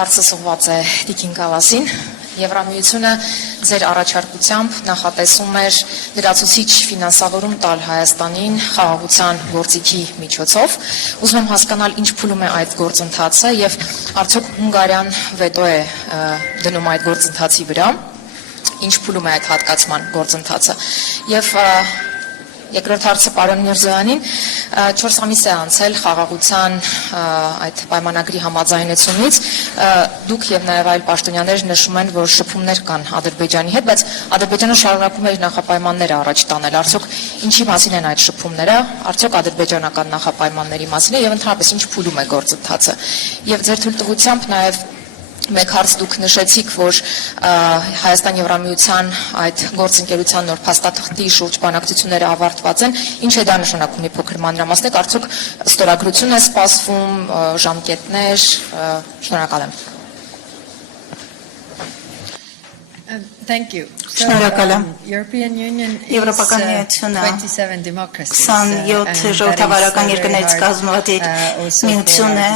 հարցս ուղղված է Տիկին Կալասին։ Եվրամիությունը ձեր առաջարկությամբ նախատեսում էր լրացուցիչ ֆինանսավորում տալ Հայաստանին խաղաղության գործիքի միջոցով։ Ուզում եմ հասկանալ ինչ փուլում է այդ գործընթացը եւ արդյոք Հունգարիան վետո է դնում այդ գործընթացի վրա։ Ինչ փուլում է այդ հատկացման գործընթացը։ Եվ երկրորդ հարցը պարոն Միրզոյանին 4 ամիս է անցել խաղաղության այդ պայմանագրի համաձայնեցումից դուք եւ նաեւ այլ պաշտոնյաներ նշում են որ շփումներ կան Ադրբեջանի հետ բայց Ադրբեջանը շարունակում է իր նախապայմանները առաջ տանել արդյոք ինչի մասին են այդ շփումները արդյոք ադրբեջանական նախապայմանների մասին է եւ ընդհանրապես ինչ փուլում է գործընթացը եւ ձեր թույլտվությամբ նաեւ Մեկ հարց դուք նշեցիք, որ Հայաստան Եվրամիության այդ գործընկերության նոր փաստաթղթի շուրջ բանակցությունները ավարտված են, ինչ է դա նշանակում մի փոքր մանրամասնեք, արդյոք ստորագրություն է սպասվում, ժամկետներ, շնորհակալ եմ։ Thank you. Շնորհակալ եմ։ European Union Եվրոպական միությունը 27 ժողովրդավարական երկրներից կազմված միություն է,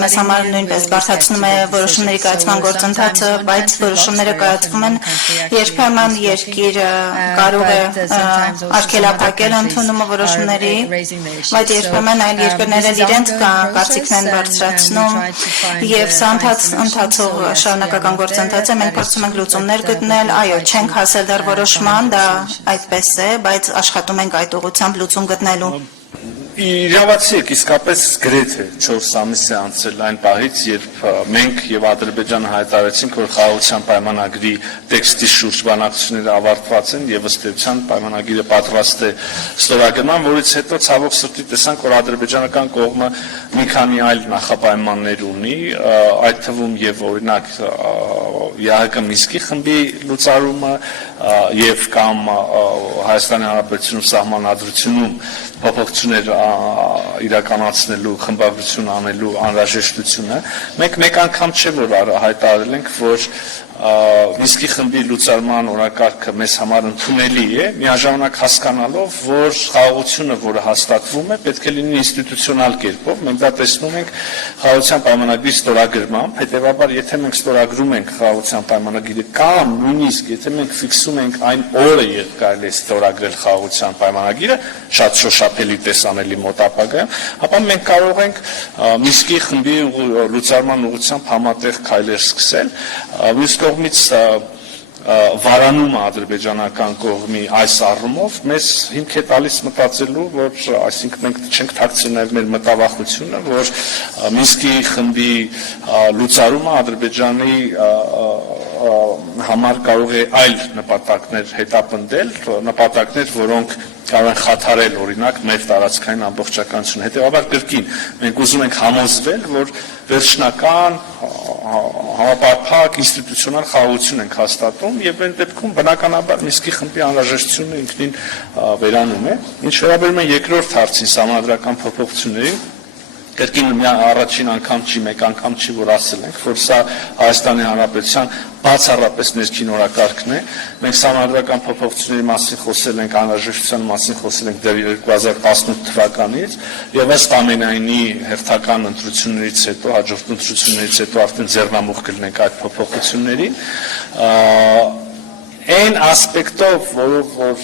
մեզ համար նույնպես բարդացնում է որոշումների կայացման գործընթացը, բայց որոշումները կայացվում են երբեմն երկիրը կարող է արգելափակել ընդունումը որոշումների, բայց երբեմն այլ երկրներ էլ իրենց կարծիքն են բարձրացնում եւ սա ընթացող շարունակական գործընթաց է, մենք փորձում ենք լուծումներ գտնել, այո, չենք հասել դեռ որոշման, դա այդպես է, բայց աշխատում ենք այդ ուղղությամբ լուծում գտնելու։ Իրավացի եք, իսկապես գրեթե 4 ամիս է անցել այն պահից, երբ մենք եւ Ադրբեջանը հայտարարեցինք, որ խաղաղության պայմանագրի տեքստի շուրջ բանակցությունները ավարտված են եւ ըստ էության պայմանագիրը պատրաստ է ստորագրման, որից հետո ցավոք սրտի տեսանք, որ ադրբեջանական կողմը մի քանի այլ նախապայմաններ ունի, այդ թվում եւ օրինակ ԵԱՀԿ Մինսկի խմբի լուծարումը եւ կամ Հայաստանի Հանրապետությունում սահմանադրությունում փոփոխություններ իրականացնելու խմբագրություն անելու անհրաժեշտությունը մենք մեկ անգամ չէ որ հայտարարել ենք որ Մինսկի խմբի լուծարման օրակարգը մեզ համար ընդունելի է միաժամանակ հասկանալով որ խաղաղությունը որը հաստատվում է պետք է լինի ինստիտուցիոնալ կերպով մենք դա տեսնում ենք խաղաղության պայմանագրի ստորագրմամբ հետեւաբար եթե մենք ստորագրում ենք խաղաղության պայմանագիրը կամ նույնիսկ եթե մենք ֆիքսում ենք այն օրը երբ կարելի է ստորագրել խաղաղության պայմանագիրը շատ շոշափելի տեսանելի մոտ ապագայում ապա մենք կարող ենք Մինսկի խմբի լուծարման ուղղությամբ համատեղ քայլեր սկսել մյուս կողմից վարանումը ադրբեջանական կողմի այս առումով մեզ հիմք է տալիս մտածելու որ այսինքն մենք չենք թաքցնել մեր մտավախությունը որ Մինսկի խմբի լուծարումը ադրբեջանի համար կարող է այլ նպատակներ հետապնդել նպատակներ որոնք կարող են խաթարել օրինակ մեր տարածքային ամբողջականությունը հետեւաբար կրկին մենք ուզում ենք համոզվել որ վերջնական համապարփակ ինստիտուցիոնալ խաղաղություն ենք հաստատում եւ այն դեպքում բնականաբար Մինսկի խմբի անհրաժեշտությունը ինքնին վերանում է ինչ վերաբերում է երկրորդ հարցին համանդրական փոփոխություններին կրկին առաջին անգամ չի մեկ անգամ չի որ ասել ենք որ սա Հայաստանի Հանրապետության բացառապես ներքին օրակարգն է մենք համանդրական փոփոխությունների մասին խոսել ենք անհրաժեշտության մասին խոսել ենք դեռ 2018 թվականից եւ ըստ ամենայնի հերթական ընտրություններից հետո հաջորդ ընտրություններից հետո արդեն ձեռնամուխ կլինենք այդ փոփոխություններին Այն ասպեկտով, որով որ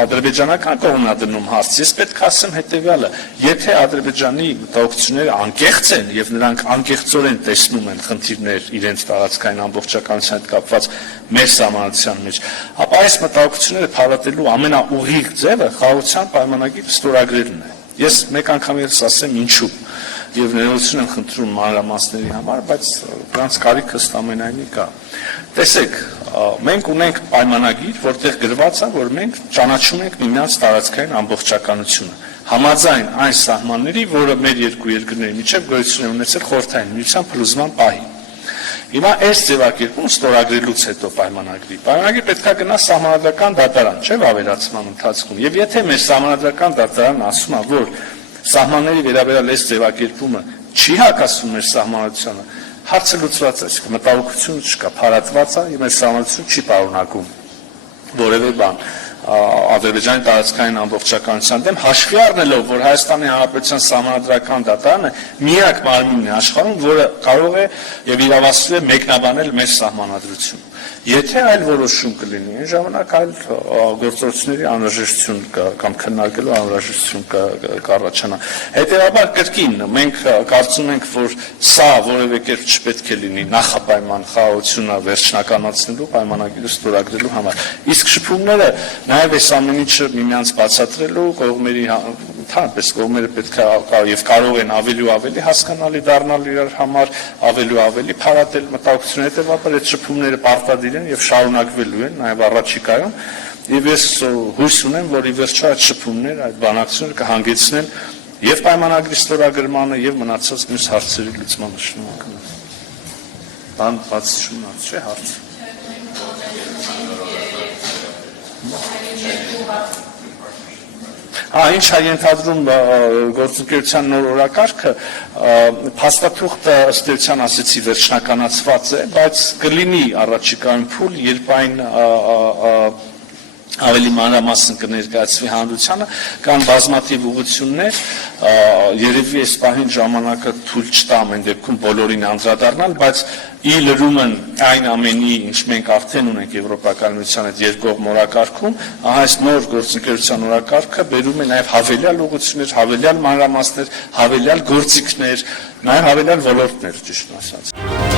ադրբեջանական կողմն է դնում հարց, ես պետք է ասեմ հետեւյալը, եթե ադրբեջանի մտահոգությունները անկեղծ են եւ նրանք անկեղծորեն տեսնում են խնդիրներ իրենց տարածքային ամբողջականության հետ կապված մեր սահմանադրության մեջ, ապա այս մտահոգությունները փարատելու ամենաուղիղ ձևը խաղաղության պայմանագիր ստորագրելն է։ Ես մեկ անգամ ես ասեմ ինչու եւ ներողություն եմ խնդրում մանրամասների համար, բայց դրանց կարիքը ըստ ամենայնի կա։ Տեսեք, մենք ունենք պայմանագիր, որտեղ գրված է, որ մենք ճանաչում ենք միմյանց տարածքային ամբողջականությունը։ Համաձայն այն սահմանների, որը մեր երկու երկրների միջև գոյություն է ունեցել խորհրդային միության փլուզման պահին։ Հիմա այս ձևակերպում ստորագրելուց հետո պայմանագրի պետք է գնա սահմանադրական դատարան, չէ՞ ավելացման ընթացքում։ Եվ եթե մեր սահմանադրական դատարանն ասում է, որ սահմանների վերաբերյալ այս ձևակերպումը չի հակասում մեր սահմանադրությանը, հարցը լուծված է, մտահոգություն չկա, փարատված է, եւ այս սահմանադրությունը չի պարունակում որևէ բան։ Ադրբեջանի տարածքային ամբողջականության դեմ, հաշվի առնելով, որ Հայաստանի Հանրապետության Սահմանադրական դատարանը միակ մարմինն է աշխարհում, որը կարող է եւ իրավասու է մեկնաբանել մեր սահմանադրությունը։ Եթե այլ որոշում կլինի, այն ժամանակ այլ գործողությունների անհրաժեշտություն կամ քննարկելու անհրաժեշտություն կառաջանա։ Հետևաբար կրկին մենք կարծում ենք, որ սա որևէ կերպ չպետք է լինի նախապայման խաղաղությունը վերջնականացնելու պայմանագիրը ստորագրելու համար։ Իսկ շփումները նաև այս ամեն ինչը միմյանց բացատրելու կողմերի կողմերը պետք է եւ կարող են ավելի ու ավելի հասկանալի դառնալ իրար համար, ավելի ու ավելի փառատել մտահոգություն, հետեւաբար այդ շփումները պարտադիր են եւ շարունակվելու են նաեւ առաջիկայում եւ ես հույս ունեմ, որ ի վերջո այդ շփումները, այդ բանակցությունները կհանգեցնեն եւ պայմանագրի ստորագրմանը եւ մնացած մյուս հարցերի լուծմանը։ Շնորհակալ եմ։ Բան բաց շնորհակալ չէ հարց։ Ինչ է ենթադրում գործընկերության նոր օրակարգը, փաստաթուղթը ըստ էության ասեցի վերջնականացված է, բայց կլինի առաջիկայում փուլ, երբ այն ավելի մանրամասն կներկայացվի հանրությանը, կան բազմաթիվ ուղղություններ, երևի այս պահին ժամանակը թույլ չտա ամեն դեպքում բոլորին անդրադառնալ, բայց ի լրումն այն ամենի, ինչ մենք արդեն ունենք Եվրոպական միության այդ երկկողմ օրակարգում, այս նոր գործընկերության օրակարգը բերում է նաև հավելյալ ուղղություններ, հավելյալ մանրամասներ, հավելյալ գործիքներ, նաև հավելյալ ոլորտներ, ճիշտ ասած։